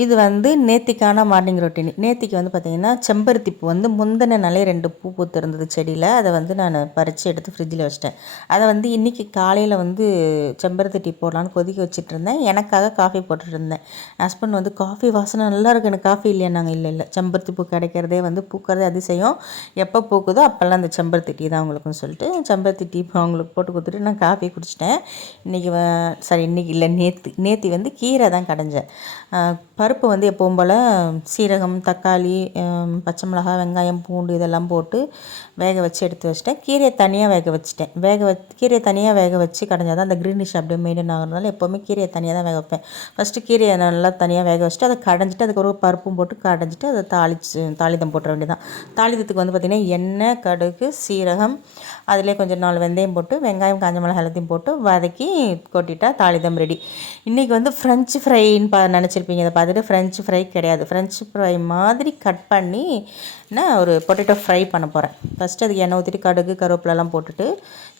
இது வந்து நேத்திக்கான morning routine. நேத்திக்கு வந்து பார்த்திங்கன்னா, செம்பருத்தி பூ வந்து முந்தின நாளே 2 பூ பூத்திருந்தது செடியில். அதை வந்து நான் பறித்து எடுத்து ஃப்ரிட்ஜில் வச்சிட்டேன். அதை வந்து இன்றைக்கி காலையில் வந்து செம்பருத்தி டீ போடலான்னு கொதிக்க வச்சுட்டு இருந்தேன். எனக்காக காஃபி போட்டுட்டு இருந்தேன். ஹஸ்பண்ட் வந்து காஃபி வாசனை நல்லா இருக்கு, எனக்கு காஃபி இல்லையா? நாங்கள் இல்லை செம்பருத்தி பூ கிடைக்கிறதே வந்து பூக்கிறதே அதிசயம், எப்போ பூக்குதோ அப்போல்லாம் அந்த செம்பருத்தி டீ தான் அவங்களுக்குன்னு சொல்லிட்டு செம்பருத்தி டீ அவங்களுக்கு போட்டு கொடுத்துட்டு நான் காஃபி குடிச்சிட்டேன். இன்றைக்கி இன்றைக்கி இல்லை, நேத்தி வந்து கீரை தான் கடைஞ்சேன். பருப்பு வந்து எப்பவும் போல் சீரகம், தக்காளி, பச்சை மிளகாய், வெங்காயம், பூண்டு இதெல்லாம் போட்டு வேக வச்சு எடுத்து வச்சிட்டேன். கீரையை தனியாக வேக வச்சுட்டேன். கீரையை தனியாக வேக வச்சு கடைஞ்சால் தான் அந்த க்ரீனிஷ் அப்படியே மெயின்டைன் ஆகிறதுனால எப்போவுமே கீரையை தனியாக தான் வேக வைப்பேன். ஃபஸ்ட்டு கீரையை நல்லா தனியாக வேக வச்சுட்டு அதை கடைஞ்சிட்டு அதுக்கப்புறம் பருப்பும் போட்டு கடைஞ்சிட்டு அதை தாளிதம் போட்டுற வேண்டியதான். தாளிதத்துக்கு வந்து பார்த்திங்கன்னா எண்ணெய், கடுகு, சீரகம், அதிலே கொஞ்சம் 4 வெந்தயம் போட்டு வெங்காயம், காஞ்ச மிளகாய் எல்லாத்தையும் போட்டு வதக்கி கொட்டிட்டா தாளிதம் ரெடி. இன்றைக்கி வந்து ஃப்ரெஞ்சு ஃப்ரைன்னு நினச்சிருப்பீங்க. இதை பார்த்துட்டு ஃப்ரெஞ்சு ஃப்ரை கிடையாது. ஃப்ரெஞ்சு ஃப்ரை மாதிரி கட் பண்ணி நான் ஒரு பொட்டேட்டோ ஃப்ரை பண்ண போகிறேன். ஃபஸ்ட்டு அதுக்கு எண்ணெய் ஊற்றிட்டு கடுகு, கருவேப்பிலெல்லாம் போட்டுட்டு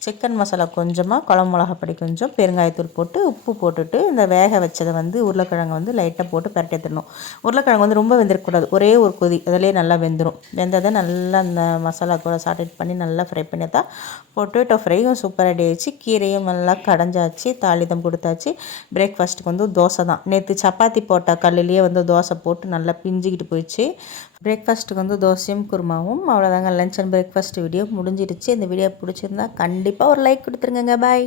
சிக்கன் மசாலா கொஞ்சமாக, குழம்பு மிளகாப்பொடி கொஞ்சம், பெருங்காயத்தூள் போட்டு உப்பு போட்டுட்டு இந்த வேக வச்சதை வந்து உருளைக்கிழங்கு வந்து லைட்டாக போட்டு பரட்டி எடுத்துடணும். உருளைக்கிழங்கு வந்து ரொம்ப வெந்திருக்கக்கூடாது, ஒரே ஒரு கொதி அதிலே நல்லா வெந்துடும். வெந்ததை நல்லா அந்த மசாலா கூட சாட்டேட் பண்ணி நல்லா ஃப்ரை பண்ணி தான் பொட்டேட்டோ ஃப்ரையும் சூப்பராக ரெடி ஆகிடுச்சு. கீரையும் நல்லா கடைஞ்சாச்சு, தாளிதம் கொடுத்தாச்சு. பிரேக்ஃபாஸ்ட்டுக்கு வந்து தோசை தான். நேற்று சப்பாத்தி போட்ட கல்லுலேயே வந்து தோசை போட்டு நல்லா பிஞ்சிக்கிட்டு போயிடுச்சு. பிரேக்ஃபாஸ்ட்டுக்கு வந்து தோசையும் குருமாவும். அவ்வளோதாங்க, லஞ்ச் அண்ட் பிரேக்ஃபாஸ்ட் வீடியோ முடிஞ்சிடுச்சு. இந்த வீடியோ பிடிச்சிருந்தா கண்டிப்பாக ஒரு லைக் கொடுத்துருங்க. பாய்.